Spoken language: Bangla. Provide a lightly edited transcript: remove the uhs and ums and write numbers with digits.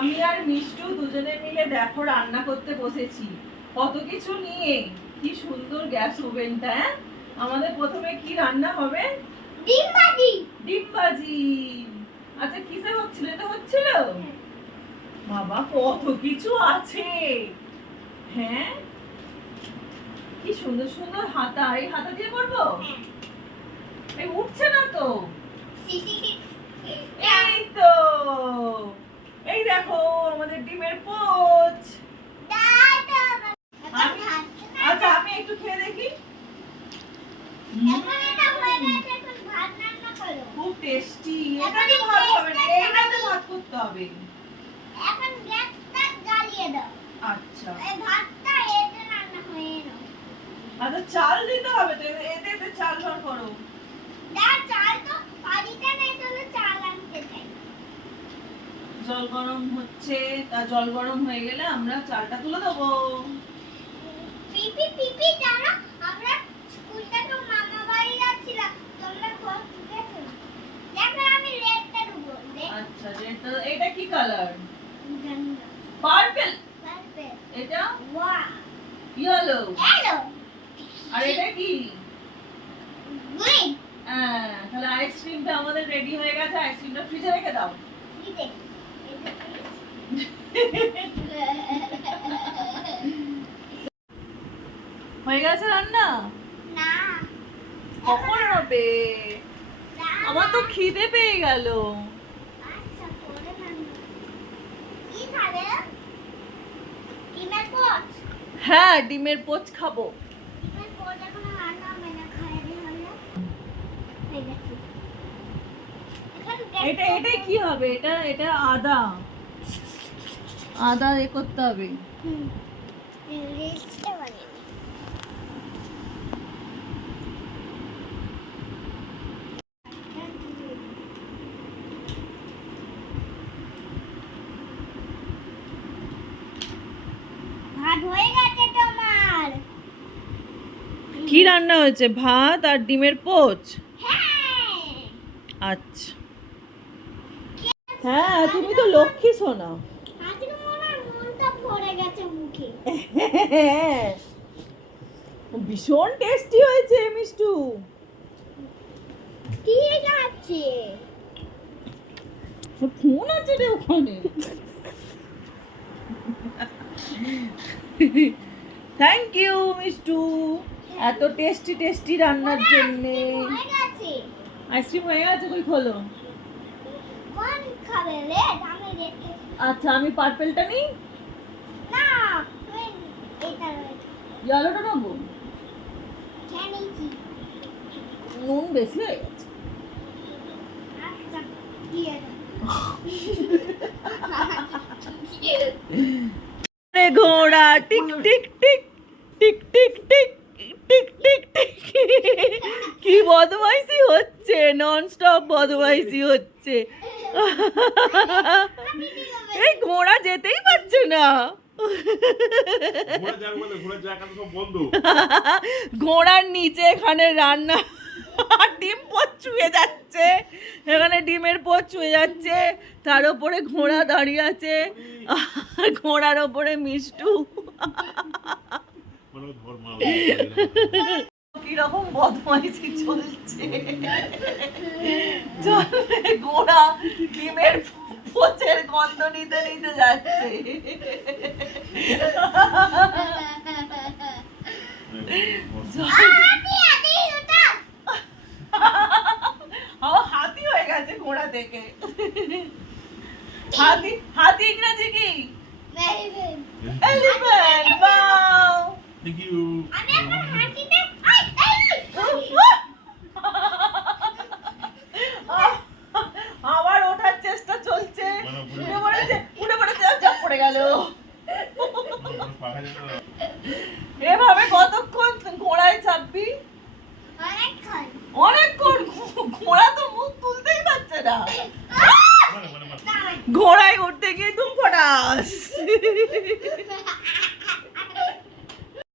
আমি আর মিষ্টু দুজনে মিলে দেখো রান্না করতে বসেছি, কত কিছু নিয়ে। কি সুন্দর গ্যাস ওভেনটা। হ্যাঁ, আমাদের প্রথমে কি রান্না হবে? ডিম ভাজি। ডিম ভাজি। আচ্ছা, কিসে হচ্ছিল? এটা হচ্ছিল? বাবা কত কিছু আছে। হ্যাঁ, কি সুন্দর সুন্দর হাতা। এই হাতা দিয়ে করবো? এই উঠছে না তো। এই তো, এই দেখো আমাদের ডিমের পোচ। আচ্ছা, আমি একটু খেয়ে দেখি। খুব টেস্টি। এটা কি ভাত হবে না, এইটাতে ভাত করতে হবে। এখন গ্যাসটা জ্বালিয়ে দাও। আচ্ছা, এই ভাতটা এতে রান্না হয়ে না। আচ্ছা, চাল দিতে হবে তো, এতে চাল ভর করো। না, চাল তো বাড়িতে নেই, তাহলে চাল আনতে চাই। জল গরম হচ্ছে, তা জল গরম হয়ে গেলে আমরা চালটা তুলে দেবো। পিপি পিপি জানো, আমরা স্কুল থেকে মামা বাড়ি যাচ্ছিলাম, তোমরা ফোন দেখো। দেখো আমি রেডটা দেবো। আচ্ছা, রেডটা। এটা কি কালার? জানো পার্পল। পারফেক্ট। এটা ওয়াও, ইয়েলো। হ্যালো। আর এটা কি? গ্রিন। হ্যাঁ, তাহলে আইসক্রিমটা আমাদের রেডি হয়ে গেছে। আইসক্রিমটা ফ্রিজে রেখে দাও। দিতে। হয়ে গেছে রান্না? না। কখন হবে? আমার তো খিদে পেয়ে গেল। আচ্ছা, করে রান্না। কি খাবে? ডিমের পোচ। হ্যাঁ, ডিমের পোচ খাবো। ডিমের পোচ এখন রান্না হবে না, খাইয়ে হলো। হয়ে গেছে। এখন এটা কি হবে? এটা আদা এ করতে হবে। লিস্টে বানিয়ে নি। ভাত হয়ে গেছে তোমার। কি রান্না হয়েছে? ভাত আর ডিমের পোচ। হ্যাঁ। আচ্ছা, হ্যাঁ, তুমি তো লক্ষ্মী সোনা। আজকে মনে হয় মনটা ভরে গেছে মুখে। ভীষণ টেস্টি হয়েছে মিষ্টু। ঠিক আছে। ফোন আছে রে ওখানে। থ্যাংক ইউ মিষ্টু, এত টেস্টি টেস্টি রান্নার জন্য। হয়ে গেছে। আইসক্রিম হয়ে গেছে, কই খোলো। কোন খাবে রেড? আমি রেড। আচ্ছা, আমি পার্পলটা নিই। না, তুমি এটা রেড। ইয়েলোটা নেবো। খেয়ে কি? নুন বেশি হয়ে গেছে। আচ্ছা, দিয়ে রে ঘোড়া tick tick tick tick tick tick tick tick tick. কি বদমাইশি হচ্ছে, নন স্টপ বদমাইশি হচ্ছে। এই ঘোড়া যেতেই পারছে না। ঘোড়ার নিচে এখানে রান্না, ডিম পোচ চুয়ে যাচ্ছে, এখানে ডিমের পোচ চুয়ে যাচ্ছে, তার উপরে ঘোড়া দাঁড়িয়ে আছে, আর ঘোড়ার ওপরে মিষ্টু। কিরকম বদমাইশি চলছে। চলে ঘোড়া ডিমের পোচের গন্ধ নিতে নিতে যাচ্ছে। হাতি হয়ে গেছে ঘোড়া থেকে। হাতি ইংরেজি কি? এলিফ্যান্ট। Wow, thank you. আমি এখন হাঁটিতে আবার ওঠার চেষ্টা চলছে। উঠে পড়েছে, চাপ পড়ে গেল। এভাবে কতক্ষণ ঘোড়ায় চাপবি? অনেকক্ষণ। ঘোড়া তো মুখ তুলতেই পারছে না। ঘোড়ায় উঠতে গিয়ে তুম ফটাস।